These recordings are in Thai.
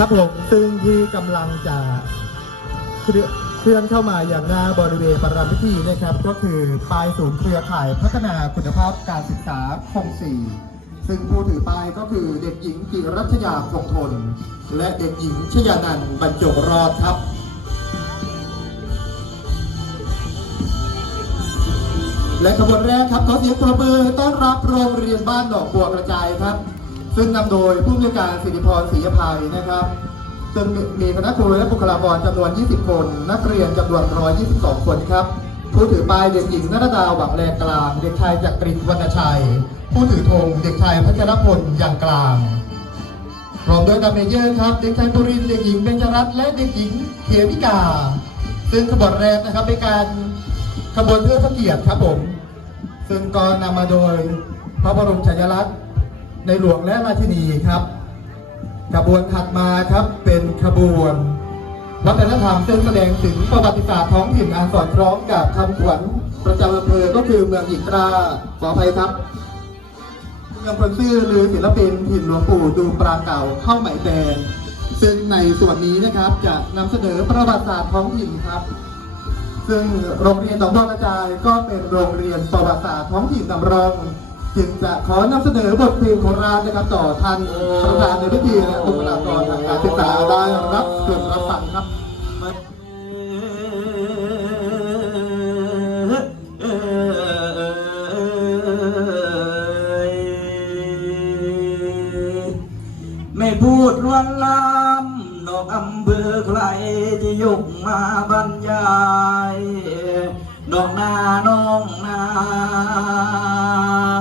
ครับผมซึ่งที่กำลังจะเคลื่อนเข้ามาอย่างหน้าบริเวณประรำพิธีนะครับ ก็คือป้ายศูนย์เครือข่ายพัฒนาคุณภาพการศึกษาคงสี่ซึ่งผู้ถือป้ายก็คือเด็กหญิงจิรัชยาคงทน และเด็กหญิงชยานันท์บรรจงรอดครับและขบวนแรกครับขอเสียงปรบมือต้อนรับโรงเรียนบ้านดอกบัวกระจายครับ ซึ่งนำโดยผู้อำนวยการสิริพรศรีภัยนะครับ ซึ่งมีคณะครูและบุคลากรจำนวน 20 คน นักเรียนจำนวน 122 คนครับ ผู้ถือป้ายเด็กหญิงนรดาหวังแรงกลาง เด็กชายจักรินวรรณชัย ผู้ถือธงเด็กชายพัชรพลอย่างกลางพร้อมด้วยดัมเมเยอร์ครับ เด็กชายปุรินเด็กหญิงเบญจรัตน์และเด็กหญิงเขมิกา ซึ่งขบวนแรกนะครับเป็นการขบวนเพื่อพระเกียรติครับผม ซึ่งก็นำมาโดยพระบรมฉายลักษณ์ ในหลวงและราชินีครับ ขบวนถัดมาครับเป็นขบวนวัฒนธรรมซึ่งแสดงถึงประวัติศาสตร์ท้องถิ่นอันสอดคล้องกับคำขวัญประจำอำเภอก็คือเมืองหญิตราขออภัยครับเมืองคนซื่อหรือศิลปินถิ่นหลวงปู่ดูปราเก่าเข้าไหมแดงซึ่งในส่วนนี้นะครับจะนำเสนอประวัติศาสตร์ท้องถิ่นครับ ซึ่งโรงเรียนหนองบัวกระจายก็เป็นโรงเรียนประวัติศาสตร์ท้องถิ่นนำรอง จึงจะขอนำเสนอบทเพลงโบราณนะครับต่อท่านประธานในพิธีและบุคลากรทางการศึกษาได้รับชมรับฟังครับไม่พูดลวนลามดอกอำเภอใครที่ยุกมาบรรยายด อกนาน้องนา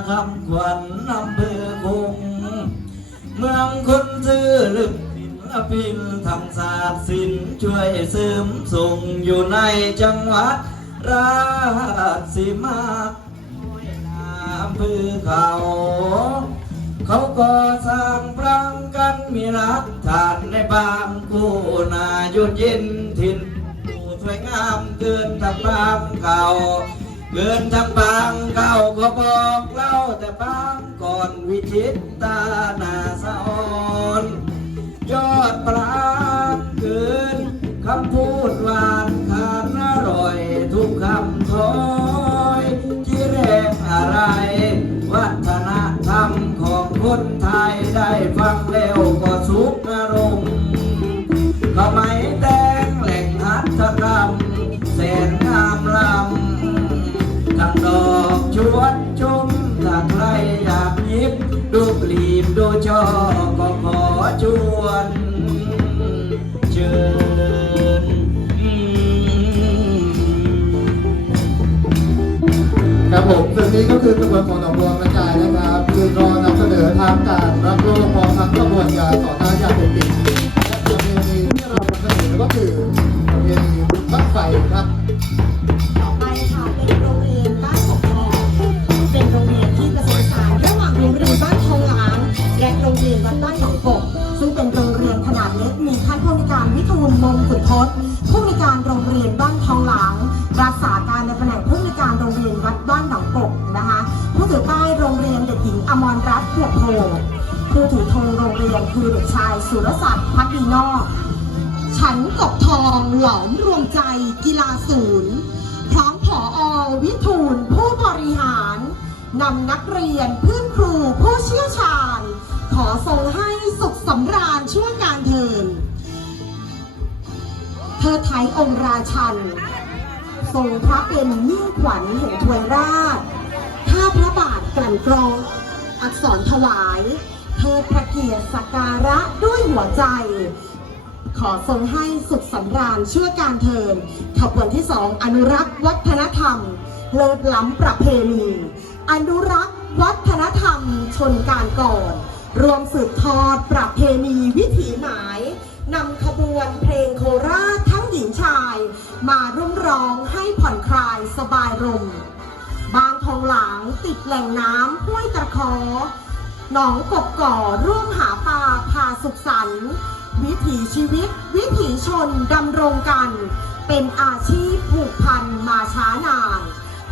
คำขวัญอำเภอคง เมืองคนซื่อลึกศิลปินทำศาสตร์ศิลป์ช่วยเสริมส่งอยู่ในจังหวัด ราชสีมาอำเภอเขา เขาก็สร้างพรังกันมีรักฐานในบางกูนาหยุดย็นถิ่น วยงามเกินทางบางเก่าเกินทางบางเก่าก็บอกเล่าแต่บางก่อนวิจิตตาหนาสะออนยอดปลาเกินคำพูดหวานขานอร่อยทุกคำถ้อยที่แรงอะไร วัฒนธรรมของคนไทยได้ฟังแล้วก็สุข ครับผมซึ่งนี้ก็คือกระบวนของหนองบัวกระจายนะครับคือรอนำเสนอทางการรับโลกพร้อมทั้งกระบวนการต่อต้านยาเสพติดและประเพณีที่เรานำเสนอก็คือประเพณีบุญบั้งไฟครับต่อไปค่ะเป็นโรงเรียนบ้านปกครองเป็นโรงเรียนที่ผสมผสานระหว่างโรงเรียนบ้านทองหลางและโรงเรียนวัดบ้านหนองกซึ่งเป็นโรงเรียนขนาดเล็กมีท่านผู้อำนการวิทูลมงขุนทศผู้อำนการโรงเรียนบ้านทองหลาง เรียนเด็กหญิงอมรรัตน์พวกโพผู้ถือธงโรงเรียนคือเด็กชายสุรศักดิ์พักดีนอก ฉันกบทองหลอมรวมใจกีฬาศูนย์ พร้อมผออวิทูลผู้บริหาร นำนักเรียนเพื่อนครูผู้เชี่ยวชาญ ขอทรงให้สุขสำราญช่วงการเทินเธอไทยองค์ราชัน ทรงพระเป็นมิ่งขวัญแห่งถวยราชข้า กลั่นกรองอักษรถวายเธอพระเกียรติสักการะด้วยหัวใจ ขอทรงให้สุขสำราญชั่วการเทินขบวนที่สองอนุรักษ์วัฒนธรรม เลิศล้ำประเพณีอนุรักษ์วัฒนธรรมชนการก่อน รวมสืบทอดประเพณีวิถีหมายนำขบวนเพลงโคราชทั้งหญิงชาย มาร่วมร้องให้ผ่อนคลายสบายลม บางทองหลางติดแหล่งน้ำห้วยตะคอหนองกบก่อร่วมหาปลาพาสุขสันต์วิถีชีวิต วิถีชนดำรงกัน เป็นอาชีพผูกพันมาช้านาน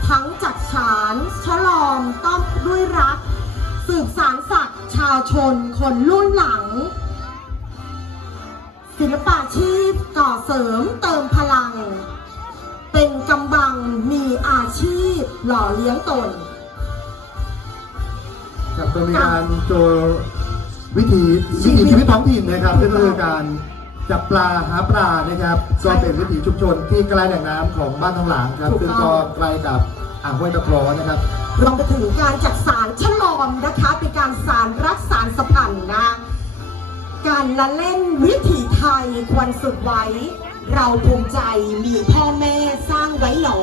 ทั้งจักฉานฉลอมต้อมด้วยรัก สืบสารศักดิ์ชาวชนคนรุ่นหลัง ศิลปาชีพก่อเสริมเติมพลัง เป็นกำบังมีอาชีพหล่อเลี้ยงตน กับเป็นการโจวิถีวิถีชีวิตท้องถิ่นนะครับซึ่งก็คือการจับปลาหาปลานะครับใช่ก็เป็นวิถีชุมชนที่ใกล้แหล่งน้ำของบ้านทองหลางครับถูกซึ่งต้ก็อง ใกล้กับอ่างห้วยตะกร้อนะครับ รวมไปถึงการจัดสารฉลอมนะคะเป็นการสารรักสารสะพันธ์นะ การละเล่นวิถีไทยควรฝึกไว้ เราภูมิใจมีพ่อแม่สร้างไว้หนอ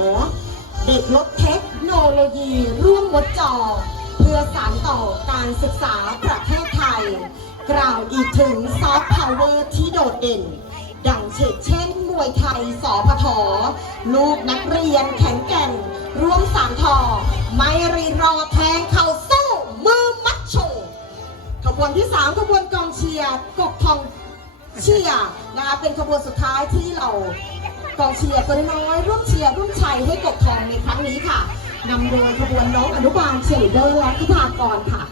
เด็กลดเทคโนโลยี ร่วมวดจอ เพื่อสานต่อการศึกษาประเทศไทย กล่าวอีกถึงซอฟต์พาวเวอร์ที่โดดเด่น ดังเช่นเช่นมวยไทยสอพทลูกนักเรียนแข็งแกร่งร่วมสานทอ ไม่รีรอแทงเข่าสู้มือมัดโชว์ขบวนที่3ขบวนกองเชียร์กบทอง เชียร์นะคะเป็นขบวนสุดท้ายที่เรากองเชียร์ตัวน้อยร่วมเชียร์ร่วมชัยให้กบทองในครั้งนี้ค่ะนำโดยขบวนน้องอนุบาลเชียร์เดอร์และพิธากรค่ะ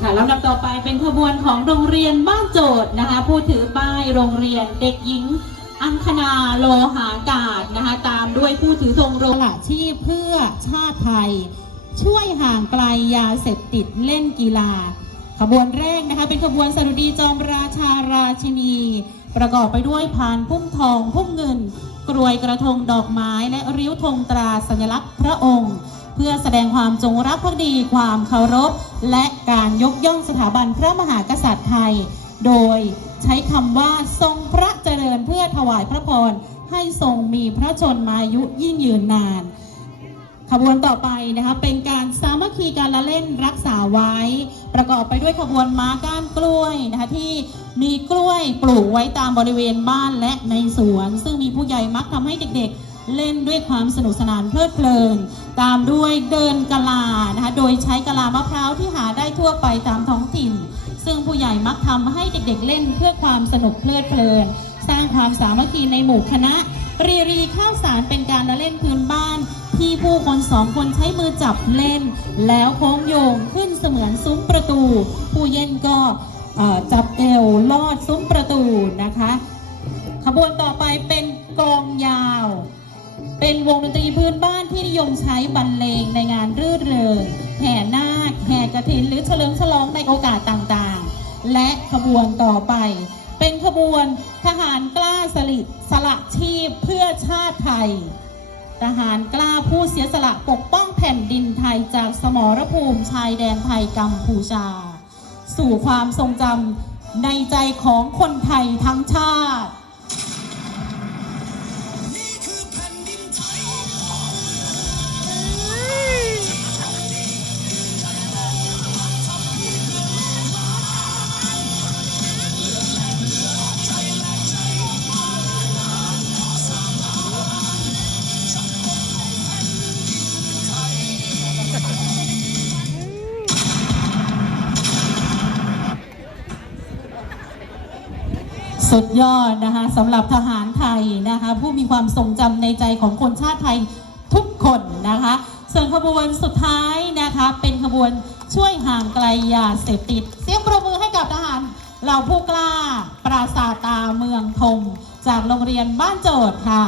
ค่ะลำดับต่อไปเป็นขบวนของโรงเรียนบ้านโจทย์นะคะผู้ถือป้ายโรงเรียนเด็กหญิง อังคณาโลหากาศนะคะตามด้วยผู้ถือธงโรงอาชีพเพื่อชาติไทย ช่วยห่างไกลยาเสพติดเล่นกีฬา ขบวนแรกนะคะเป็นขบวนสดุดีจอมราชาราชินี ประกอบไปด้วยพานพุ่มทองพุ่มเงิน กรวยกระทงดอกไม้และริ้วธงตราสัญลักษณ์พระองค์ เพื่อแสดงความจงรักภักดีความเคารพ และการยกย่องสถาบันพระมหากษัตริย์ไทย โดยใช้คำว่าทรงพระเจริญเพื่อถวายพระพรให้ทรงมีพระชนมายุยิ่งยืนนาน ขบวนต่อไปนะคะเป็นการสามัคคีการละเล่นรักษาไว้ ประกอบไปด้วยขบวนม้าก้านกล้วยนะคะที่มีกล้วยปลูกไว้ตามบริเวณบ้านและในสวน ซึ่งมีผู้ใหญ่มักทำให้เด็กๆ เล่นด้วยความสนุกสนานเพลิดเพลิน ตามด้วยเดินกะลานะคะโดยใช้กะลามะพร้าวที่หาได้ทั่วไปตามท้องถิ่น ซึ่งผู้ใหญ่มักทำให้เด็กๆ เล่นเพื่อความสนุกเพลิดเพลิน สร้างความสามัคคีในหมู่คณะรีรีข้าวสาร สองคนใช้มือจับเล่น แล้วโค้งโยงขึ้นเสมือนซุ้มประตู ผู้เล่นก็จับเอวลอดซุ้มประตูนะคะ ขบวนต่อไปเป็นกลองยาว เป็นวงดนตรีพื้นบ้านที่นิยมใช้บรรเลงในงานรื่นเริงแห่นาคแห่กระถินหรือเฉลิมฉลองในโอกาสต่างๆ และขบวนต่อไป เป็นขบวนทหารกล้าสลิดสละชีพเพื่อชาติไทย ทหารกล้าผู้เสียสละปกป้องแผ่นดินไทยจากสมรภูมิชายแดนไทยกัมพูชา สู่ความทรงจำในใจของคนไทยทั้งชาติ สุดยอดนะคะสำหรับทหารไทยนะคะผู้มีความทรงจำในใจของคนชาติไทยทุกคนนะคะส่วนขบวนสุดท้ายนะคะเป็นขบวนช่วยห่างไกลยาเสพติด เสียงประมือให้กับทหารเหล่าผู้กล้าปราสาทตาเมืองธงจากโรงเรียนบ้านโจทย์ค่ะ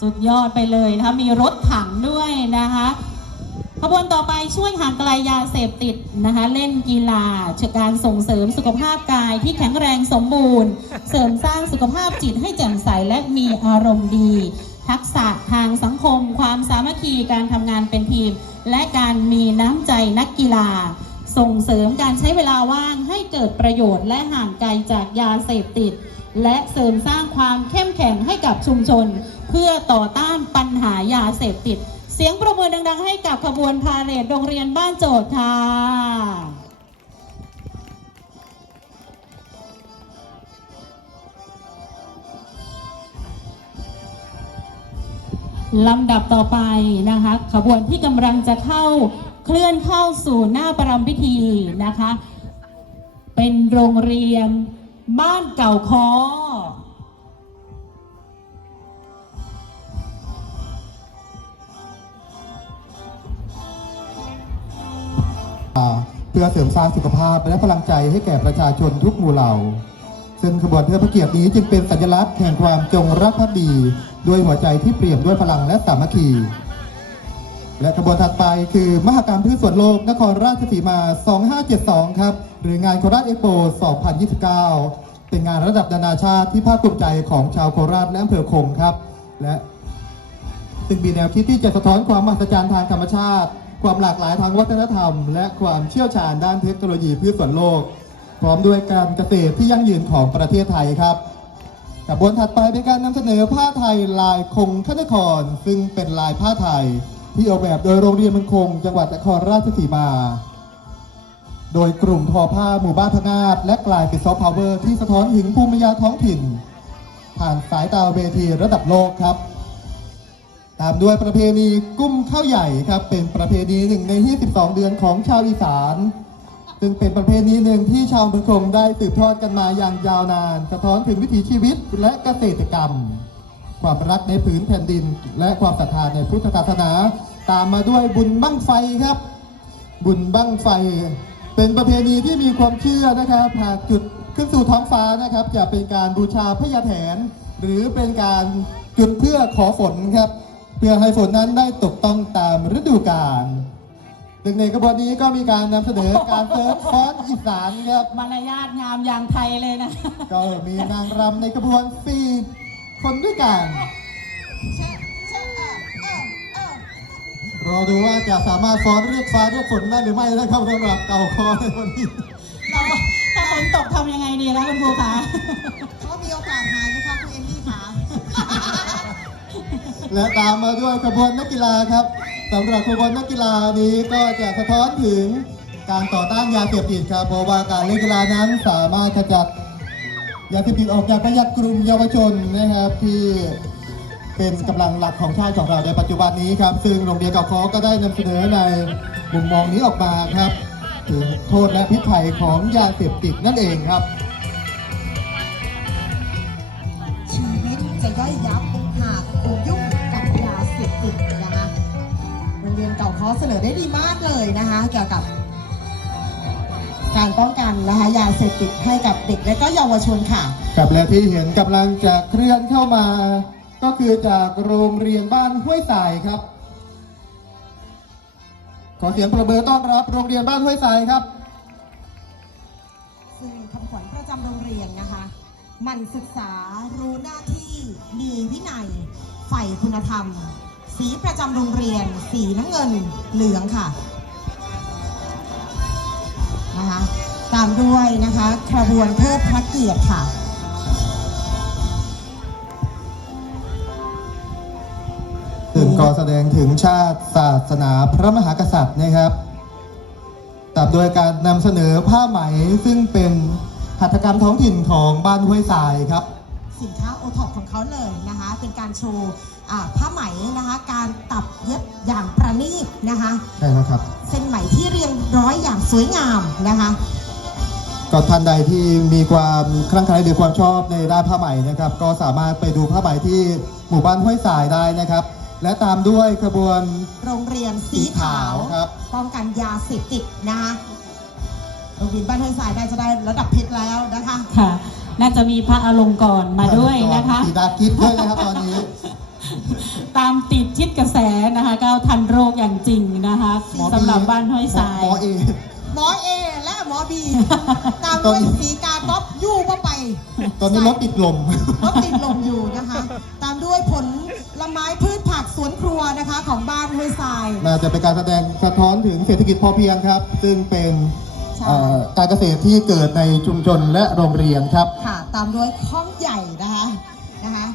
สุดยอดไปเลยนะคะมีรถถังด้วยนะคะ ขบวนต่อไปช่วยห่างไกลยาเสพติดนะคะ เล่นกีฬาช่วยการส่งเสริมสุขภาพกายที่แข็งแรงสมบูรณ์ เสริมสร้างสุขภาพจิตให้แจ่มใสและมีอารมณ์ดี ทักษะทางสังคม ความสามัคคีการทำงานเป็นทีม และการมีน้ำใจนักกีฬา ส่งเสริมการใช้เวลาว่างให้เกิดประโยชน์และห่างไกลจากยาเสพติด และเสริมสร้างความเข้มแข็งให้กับชุมชน เพื่อต่อต้านปัญหายาเสพติด เสียงประมือดัง ๆ ให้กับขบวนพาเหรดโรงเรียนบ้านโจทย์ค่ะ ลำดับต่อไปนะคะ ขบวนที่กำลังจะเข้าเคลื่อนเข้าสู่หน้าประรำพิธีนะคะ เป็นโรงเรียนบ้านเก่าคอ พื่อเสริมสร้างสุขภาพและพลังใจให้แก่ประชาชนทุกหมู่เหล่า ซึ่งขบวนเทิดพระเกียรตินี้จึงเป็นสัญลักษณ์แห่งความจงรักภักดีด้วยหัวใจที่เปลี่ยมด้วยพลังและสามัคคีและขบวนถัดไปคือ มหกรรมพืชสวนโลกนครราชสีมา 2572 ครับ หรืองานโคราชเอ็กโป 2029 เป็นงานระดับนานาชาติที่ภาคภูมิใจของชาวโคราชและอำเภอคงครับ และซึ่งมีแนวคิดที่จะสะท้อนความมหัศจรรย์ทางธรรมชาติ ความหลากหลายทางวัฒนธรรม และความเชี่ยวชาญด้านเทคโนโลยีพืชสวนโลก พร้อมด้วยการเกษตรที่ยั่งยืนของประเทศไทยครับขบวนถัดไปเป็นการนำเสนอผ้าไทยลายคงคนคร ซึ่งเป็นลายผ้าไทย ที่ออกแบบโดยโรงเรียนมืองคง จังหวัดนครราชสีมา โดยกลุ่มทอผ้าหมู่บ้านพนาดและกลายเป็นซอฟต์พาวเวอร์ที่สะท้อนถึงภูมิปัญญาท้องถิ่น ผ่านสายตาเวทีระดับโลกครับ ตามด้วยประเพณีกุ้มข้าวใหญ่ครับ เป็นประเพณีหนึ่งใน 22 เดือนของชาวอีสานซึ่งเป็นประเพณีหนึ่งที่ชาวเมืองคงได้สืบทอดกันมาอย่างยาวนาน สะท้อนถึงวิถีชีวิตและเกษตรกรรม ความรักในผืนแผ่นดิน และความศรัทธาในพุทธศาสนา ตามมาด้วยบุญบั้งไฟครับ บุญบั้งไฟ เป็นประเพณีที่มีความเชื่อนะครับหากจุดขึ้นสู่ท้องฟ้านะครับ จะเป็นการบูชาพญาแถน หรือเป็นการจุดเพื่อขอฝนครับ พื่อให้ฝนนั้นได้ตกต้องตามฤดูกาลหนึ่งในกระบวนนี้ก็มีการนำเสนอการเซิร์ฟฟ้อนอีสานครับ มารยาทงามอย่างไทยเลยนะ ก็มีนางรำในกระบวนสี่คนด้วยกันรอดูว่าจะสามารถฟ้อนเรียกฟ้าเรียกฝนได้หรือไม่นะครับสำหรับเก่าคอในวันนี้เราถ้าฝนตกทำยังไงดีนะคุณครูคะเขามีโอกาสหาย และตามมาด้วยขบวนนักกีฬาครับสำหรับขบวนนักกีฬานี้ก็จะสะท้อนถึงการต่อต้านยาเสพติดครับเพราะว่าการเล่นกีฬานั้นสามารถขจัดยาเสพติดออกจากประยัดกลุ่มเยาวชนนะครับที่เป็นกำลังหลักของชาติของเราในปัจจุบันนี้ครับ ซึ่งโรงเรียนเก่าคอก็ได้นำเสนอในมุมมองนี้ออกมาครับ ถึงโทษและพิษภัยของยาเสพติดนั่นเองครับ นเก่าคอเสนอได้ดีมากเลยนะคะ เกี่ยวกับการป้องกันนะคะยาเสพติดให้กับเด็กและก็เยาวชนค่ะ กับและที่เห็นกำลังจะเคลื่อนเข้ามา ก็คือจากโรงเรียนบ้านห้วยทรายครับ ขอเสียงประเบิดต้อนรับโรงเรียนบ้านห้วยทรายครับ ซึ่งคำขวัญประจำโรงเรียนนะคะหมันศึกษารู้หน้าที่มีวินัยใฝ่คุณธรรม สีประจำโรงเรียน สีน้ำเงินเหลืองค่ะนะคะตามด้วยนะคะขบวนเทิดพระเกียรติค่ะซึ่งก็แสดงถึงชาติศาสนาพระมหากษัตริย์นะครับตามโดยการนำเสนอผ้าไหมซึ่งเป็นหัตถกรรมท้องถิ่นของบ้านห้วยทรายครับ สินค้าโอท็อปของเขาเลยนะคะ เป็นการโชว์อ่าผ้าไหมนะคะ การตัดเย็บอย่างประณีตนะคะ ใช่แล้วครับ เส้นไหมที่เรียงร้อยอย่างสวยงามนะคะก็ท่านใดที่มีความคลั่งไคล้หรือความชอบในด้านผ้าไหมนะครับ ก็สามารถไปดูผ้าไหมที่หมู่บ้านห้วยทรายได้นะครับ และตามด้วยขบวนโรงเรียนสีขาวสีขาวครับป้องกันยาเสพติดนะคะโรงเรียนบ้านห้วยทรายได้จะได้ระดับเพชรแล้วนะคะค่ะ น่าจะมีพระอลงกรณ์มาด้วยนะคะสีดากิฟด้วยนะครับตอนนี้ ตามติดชิดกระแสนะคะก้าวทันโรคอย่างจริงนะคะหมอสำหรับบ้านห้อยทรายหมอเอหมอเอและหมอบีตามด้วยสีกาก๊อปยู่เข้าไป ตอนนี้รถติดลมรถติดลมอยู่นะคะ ตามด้วยผลละไม้พืชผักสวนครัวนะคะ ของบ้านห้วยทรายน่าจะเป็นการแสดงสะท้อนถึงเศรษฐกิจพอเพียงครับ ซึ่งเป็นใช่ เอ่อการเกษตรที่เกิดในชุมชนและโรงเรียนครับ ค่ะ ตามด้วยข้องใหญ่นะคะนะคะ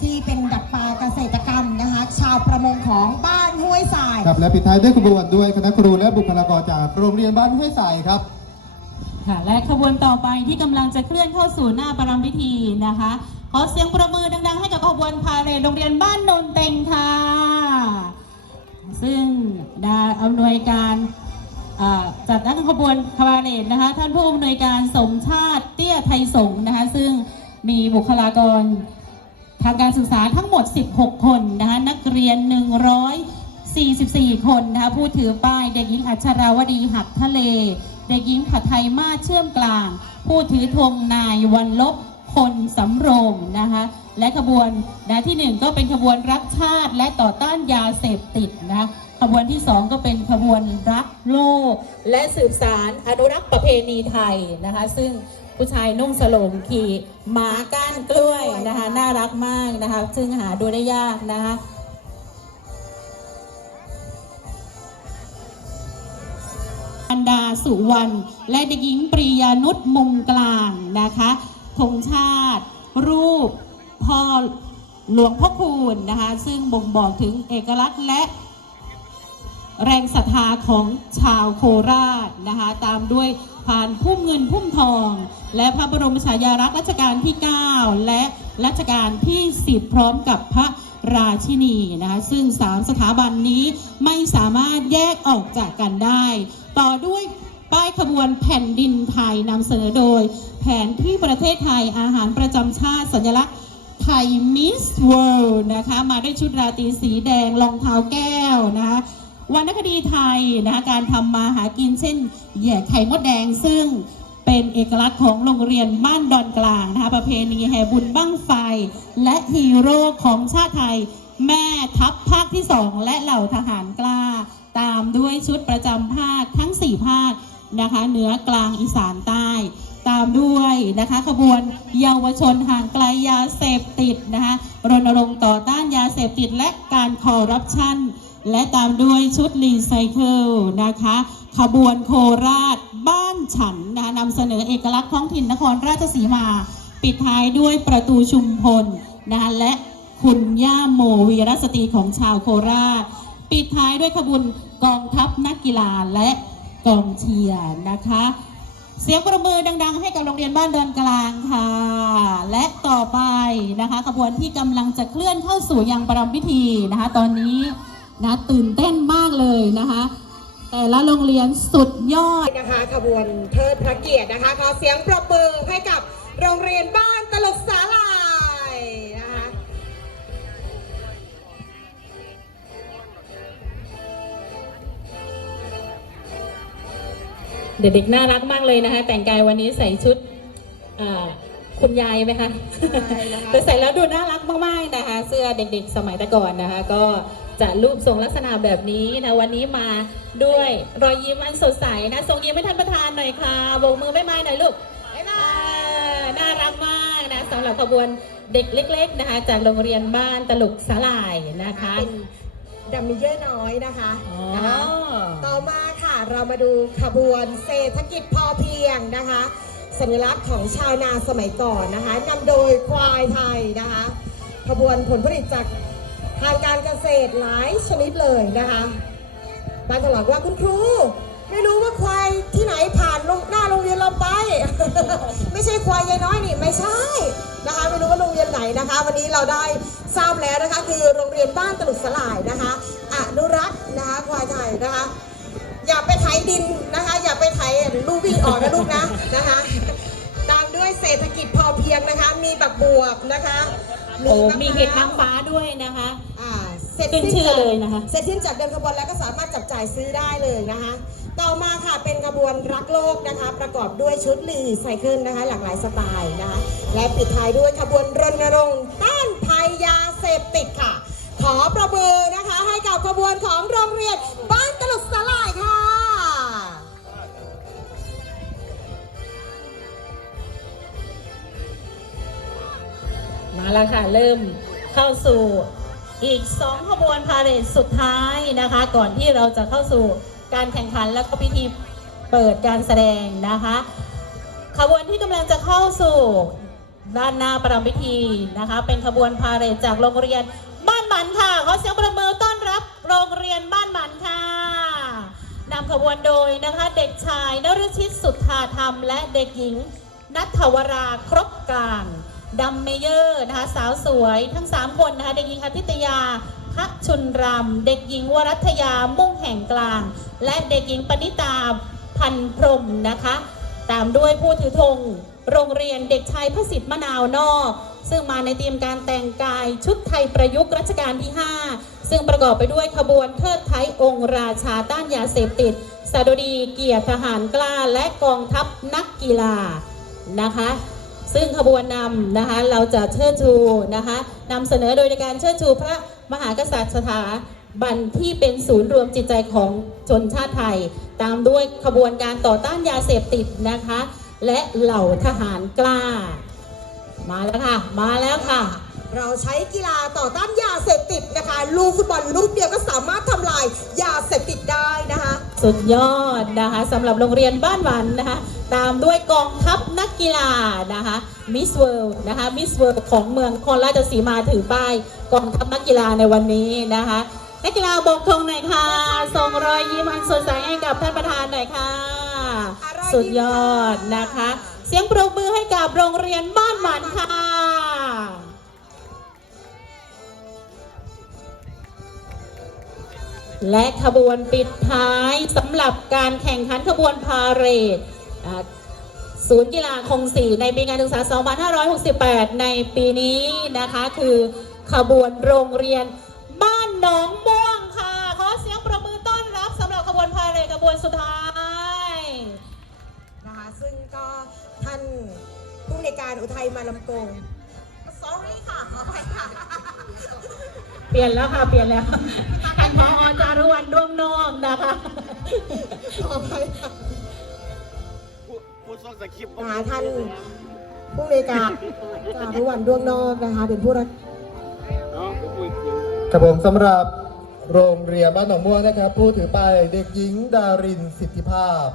ที่เป็นดักปลาเกษตรกรรมนะคะ ชาวประมงของบ้านห้วยทราย ครับและปิดท้ายด้วยขบวนด้วยคณะครูและบุคลากรจากโรงเรียนบ้านห้วยใสครับ ค่ะและขบวนต่อไปที่กำลังจะเคลื่อนเข้าสู่หน้าประรำพิธีนะคะ ขอเสียงประมือดังๆ ให้กับขบวนพาเหรดโรงเรียนบ้านโนนเต็งค่ะ ซึ่งได้อำนวยการอ่า จัดตั้งขบวนพาเหรดนะคะ ท่านผู้อำนวยการสมชาติเตี้ยไทยสงฆ์นะคะ ซึ่งมีบุคลากรทางการศึกษาทั้งหมด 16 คนนะคะ นักเรียน 144 คนนะคะ ผู้ถือป้ายเด็กหญิงอัชราวดีหักทะเล เด็กหญิงผัดไทยมาเชื่อมกลาง ผู้ถือธงนายวันลบคนสำโรงนะคะ และขบวนนะที่หนึ่งก็เป็นขบวนรักชาติและต่อต้านยาเสพติดนะคะ ขบวนที่สองก็เป็นขบวนรักโลก และสืบสารอนุรักษ์ประเพณีไทยนะคะ ซึ่งผู้ชายนุ่งสลงขี่หมาก้านกล้วยนะคะน่ารักมากนะคะ ซึ่งหาดูได้ยากนะคะอันดาสุวรรณและเด็กหญิงปรียานุชมุมกลางนะคะธงชาติ รูปพ่อหลวงพ่อคูณนะคะ ซึ่งบ่งบอกถึงเอกลักษณ์และ แรงศรัทธาของชาวโคราชนะคะตามด้วยผ่านพุ่มเงินพุ่มทอง และพระบรมฉายาลักษณ์รัชกาลที่ 9 และรัชกาลที่ 10 พร้อมกับพระราชินีนะคะซึ่งสามสถาบันนี้ไม่สามารถแยกออกจากกันได้ ต่อด้วยป้ายขบวนแผ่นดินไทยนำเสนอโดย แผนที่ประเทศไทยอาหารประจำชาติสัญลักษณ์ไทยมิสเวิลด์นะคะมาด้วยชุดราตรีสีแดงรองเท้าแก้วนะคะ วรรณคดีไทยนะคะการทำมาหากินเช่นแย่ไข่มดแดงซึ่งเป็นเอกลักษณ์ของโรงเรียนบ้านดอนกลางนะคะประเพณีแห่บุญบั้งไฟ และฮีโร่ของชาติไทย แม่ทัพภาคที่สองและเหล่าทหารกล้า ตามด้วยชุดประจำภาคทั้ง 4 ภาคนะคะเหนือกลางอีสานใต้ ตามด้วยนะคะขบวนเยาวชนห่างไกลยาเสพติดนะคะรณรงค์ต่อต้านยาเสพติดและการคอร์รัปชัน และตามด้วยชุดรีไซเคิลนะคะ ขบวนโคราชบ้านฉันนะคะนำเสนอเอกลักษณ์ท้องถิ่นนครราชสีมา ปิดท้ายด้วยประตูชุมพลนะคะและคุณย่าโมวีรสตรีของชาวโคราช ปิดท้ายด้วยขบวนกองทัพนักกีฬาและกองเชียร์นะคะ เสียงประมือดัง ๆ ให้กับโรงเรียนบ้านเดินกลางค่ะ และต่อไปนะคะขบวนที่กำลังจะเคลื่อนเข้าสู่ยังประรำพิธีนะคะ ตอนนี้ นะตื่นเต้นมากเลยนะคะ แต่ละโรงเรียนสุดยอดนะคะขบวนเทิดพระเกียรตินะคะขอเสียงปรบมือให้กับโรงเรียนบ้านตลกสาลายนะคะเด็กๆน่ารักมากเลยนะคะแต่งกายวันนี้ใส่ชุดอ่า คุณยายไหมคะใช่นะคะ แต่ใส่แล้วดูน่ารักมากๆนะคะ เสื้อเด็กๆสมัยแต่ก่อนนะคะ ก็จะรูปทรงลักษณะแบบนี้นะวันนี้มาด้วยรอยยิ้มอันสดใสนะส่งยิ้มให้ท่านประธานหน่อยค่ะโบกมือบ๊ายบายหน่อยลูกบ๊ายบาอ่ายน่ารักมากนะสำหรับขบวนเด็กเล็ก ๆนะคะ จากโรงเรียนบ้านตลุกสาลายนะคะ เป็นดัมมิเยอร์น้อยนะคะอ๋อ นะคะ ต่อมาค่ะเรามาดูขบวนเศรษฐกิจพอเพียงนะคะ สัญลักษณ์ของชาวนาสมัยก่อนนะคะนำโดยควายไทยนะคะขบวนผลผลิตจากทางการเกษตรหลายชนิดเลยนะคะบานตลอดว่าคุณครู ไม่รู้ว่าควายที่ไหนผ่านหน้าโรงเรียนเราไป ไม่ใช่ควายยายน้อยนี่ไม่ใช่นะคะไม่รู้ว่าโรงเรียนไหนนะคะ วันนี้เราได้ทราบแล้วนะคะ คือโรงเรียนบ้านตลุกสลายนะคะอนุรักษ์นะคะควายไทยนะคะ อย่าไปไถดินนะคะ อย่าไปไถลูกวิ่งออกนะลูกนะนะคะตามด้วยเศรษฐกิจพอเพียงนะคะ มีบักบวบนะคะโอ้มะพร้าวมีเห็ดนางฟ้าด้วยนะคะ อ่าเสร็จขึ้นชื่อเลยนะคะเสร็จสิ้นจากเดินขบวนแล้วก็สามารถจับจ่ายซื้อได้เลยนะคะ ต่อมาค่ะเป็นขบวนรักโลกนะคะ ประกอบด้วยชุดรีไซเคิลนะคะ หลากหลายสไตล์นะคะ และปิดท้ายด้วยขบวนรณรงค์ต้านภัยยาเสพติดค่ะ ขอประมือนะคะ ให้กับขบวนของโรงเรียนบ้านตลุกสลา มาแล้วค่ะ เริ่มเข้าสู่อีก 2 ขบวนพาเหรดสุดท้ายนะคะ ก่อนที่เราจะเข้าสู่การแข่งขันและก็พิธีเปิดการแสดงนะคะ ขบวนที่กำลังจะเข้าสู่ด้านหน้าประรำพิธีนะคะ เป็นขบวนพาเหรดจากโรงเรียนบ้านหมันค่ะขอเสียงประมือต้อนรับโรงเรียนบ้านหมันค่ะนำขบวนโดยนะคะเด็กชายนฤชิตสุทธาธรรม และเด็กหญิงนัทวราครบกลาง ดัมเมเยอร์นะคะสาวสวยทั้ง 3 คนนะคะเด็กหญิงอาทิตยาพักชุนรำเด็กหญิงวรัตยามุ่งแห่งกลาง และเด็กหญิงปณิตาพันพรมนะคะ ตามด้วยผู้ถือธงโรงเรียนเด็กชายพระสิทธิ์มะนาวนอก ซึ่งมาในธีมการแต่งกายชุดไทยประยุกต์รัชกาลที่ 5 ซึ่งประกอบไปด้วยขบวนเทิดไทยองค์ราชาต้านยาเสพติดสดุดีเกียรติทหารกล้าและกองทัพนักกีฬานะคะ ซึ่งขบวนนำนะคะเราจะเชิดชูนะคะนำเสนอโดยในการเชิดชูพระมหากษัตริย์สถาบันที่เป็นศูนย์รวมจิตใจของชนชาติไทย ตามด้วยขบวนการต่อต้านยาเสพติดนะคะ และเหล่าทหารกล้า มาแล้วค่ะ มาแล้วค่ะ เราใช้กีฬาต่อต้านยาเสพติดนะคะลูกฟุตบอลลูกเดียวก็สามารถทำลายยาเสพติดได้นะคะ สุดยอดนะคะสำหรับโรงเรียนบ้านหวันนะคะ ตามด้วยกองทัพนักกีฬานะคะมิสเวิลด์นะคะมิสเวิลด์ของเมืองนครราชสีมาถือป้ายกองทัพนักกีฬาในวันนี้นะคะนักกีฬาโบกธงหน่อยค่ะส่งรอยยิ้มอันสดใสให้กับท่านประธานหน่อยค่ะ สุดยอดนะคะ เสียงปรบมือให้กับโรงเรียนบ้านหวันค่ะ และขบวนปิดท้ายสำหรับการแข่งขันขบวนพาเหรดอ่าศูนย์กีฬาคงศรีในปีการศึกษา 2568 ในปีนี้นะคะคือขบวนโรงเรียนบ้านหนองม่วงค่ะ ขอเสียงประมือต้อนรับสำหรับขบวนพาเหรดขบวนสุดท้ายนะคะซึ่งก็ท่านผู้ในวยการอุทัยมาลำกง sorry ค่ะขออภัยค่ะ เปลี่ยนแล้วค่ะ เปลี่ยนแล้วท่านพอจารุวรรณด้วงนอกนะคะขออภัยค่ะพูดซอนสคริปต์นะคะท่านผู้ในวยการจารุวรรณดวงนอกนะคะเป็นผู้รักเนาะผมพูดจริงครับผมสำหรับโรงเรียนบ้านหนองม่วงนะครับ ผู้ถือป้ายเด็กหญิงดารินสิทธิภาพ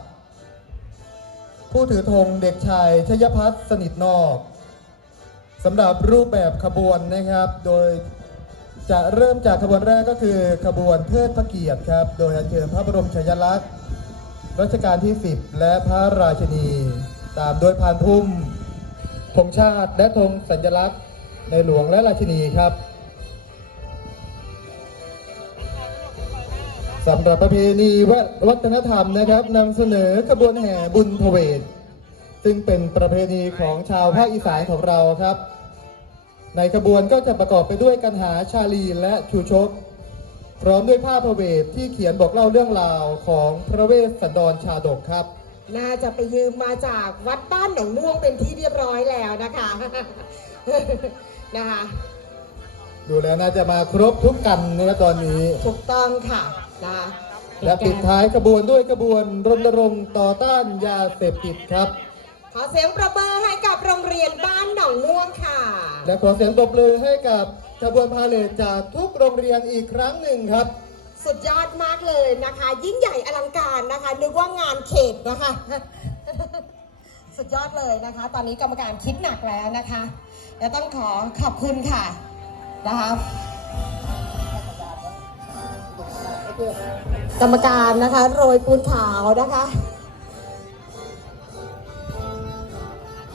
ผู้ถือธงเด็กชายชยพัฒน์สนิทนอกสำหรับรูปแบบขบวนนะครับ โดย จะเริ่มจากขบวนแรกก็คือขบวนเทิดพระเกียรติครับ โดยอัญเชิญพระบรมฉายาลักษณ์รัชกาลที่ 10 และพระราชินี ตามด้วยพานพุ่มธงชาติและธงสัญลักษณ์ในหลวงและราชินีครับสำหรับประเพณีวัฒนธรรมนะครับนำเสนอขบวนแห่บุญพเวทซึ่งเป็นประเพณีของชาวภาคอีสานของเราครับ ในขบวนก็จะประกอบไปด้วยกันหาชาลีและชูชก พร้อมด้วยผ้าพระเวทที่เขียนบอกเล่าเรื่องราวของพระเวสสันดรชาดกครับ น่าจะไปยืมมาจากวัดบ้านหนองม่วงเป็นที่เรียบร้อยแล้วนะคะ นะคะ ดูแล้วน่าจะมาครบทุกกันนะครับตอนนี้ ถูกต้องค่ะนะคะและปิดท้ายขบวนด้วยขบวนรณรงค์ต่อต้านยาเสพติดครับ ขอเสียงประเบอร์ให้กับโรงเรียนบ้านหนองม่วงค่ะ และขอเสียงปรบมือให้กับขบวนพาเลทจากทุกโรงเรียนอีกครั้งหนึ่งครับ สุดยอดมากเลยนะคะ ยิ่งใหญ่อลังการนะคะนึกว่างานเขตนะคะ สุดยอดเลยนะคะ ตอนนี้กรรมการคิดหนักแล้วนะคะและต้องขอขอบคุณค่ะนะคะกรรมการนะคะโรยปูนขาวนะคะ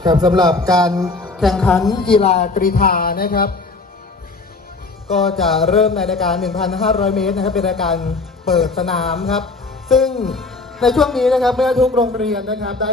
ครับสำหรับการ แข่งขันกีฬากรีธานะครับ ก็จะเริ่มในรายการ 1,500 เมตรนะครับ เป็นรายการเปิดสนามครับ ซึ่งในช่วงนี้นะครับเมื่อทุกโรงเรียนนะครับได้